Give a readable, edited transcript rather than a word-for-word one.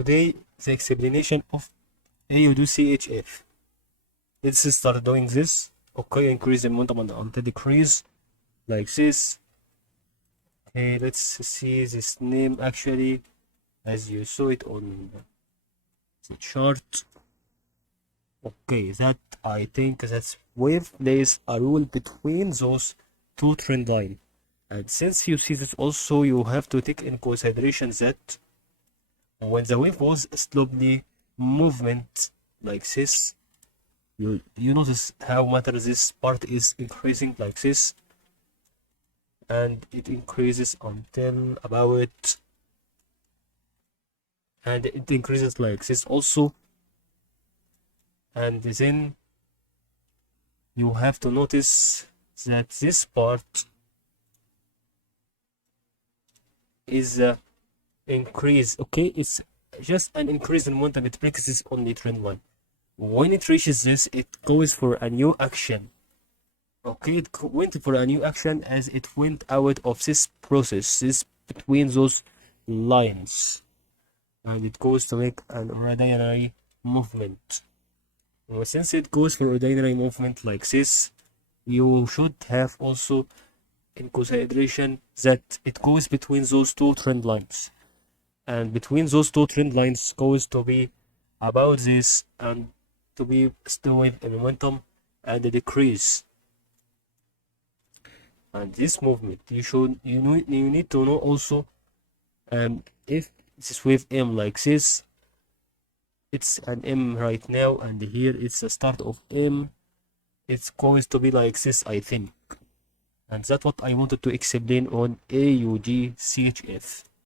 today the explanation of AUD CHF. Let's start doing this. Okay, increase the momentum until decrease like this. Okay, let's see this name actually as you saw it on the chart. Okay, that I think that wave plays a role between those two trend line. And since you see this also, you have to take in consideration that when the wave was slowly movement like this, you notice how matter this part is increasing like this, and it increases until about, and it increases like this also, and then you have to notice that this part is increase. Okay, it's just an increase in momentum. It breaks this only trend one. When it reaches this, it goes for a new action. Okay, it went for a new action as it went out of this process, this between those lines, and it goes to make an ordinary movement. Well, since it goes for ordinary movement like this, you should have also in consideration that it goes between those two trend lines, and between those two trend lines goes to be about this and to be still with a momentum and a decrease. And this movement you need to know also, if this wave M like this, it's an M right now, and here it's the start of M, it's going to be like this I think. And that's what I wanted to explain on AUD CHF.